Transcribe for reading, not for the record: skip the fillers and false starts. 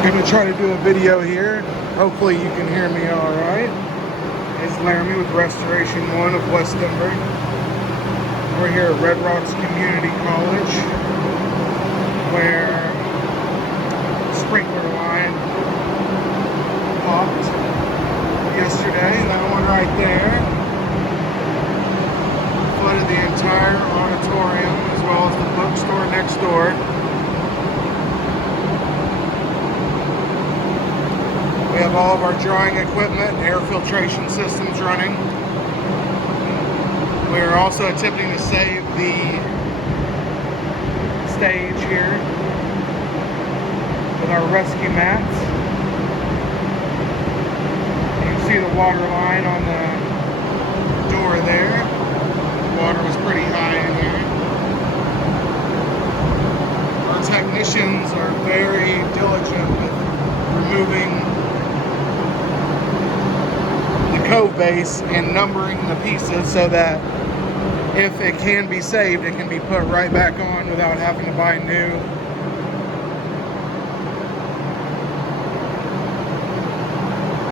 Gonna try to do a video here. Hopefully you can hear me all right. It's Laramie with Restoration 1 of West Denver. We're here at Red Rocks Community College, where the sprinkler line popped yesterday. That one right there flooded the entire auditorium as well as the bookstore next door. We have all of our drawing equipment, air filtration systems running. We are also attempting to save the stage here with our rescue mats. You can see the water line on the door there. The water was pretty high in here. Our technicians are very diligent with removing cove base and numbering the pieces so that if it can be saved, it can be put right back on without having to buy new.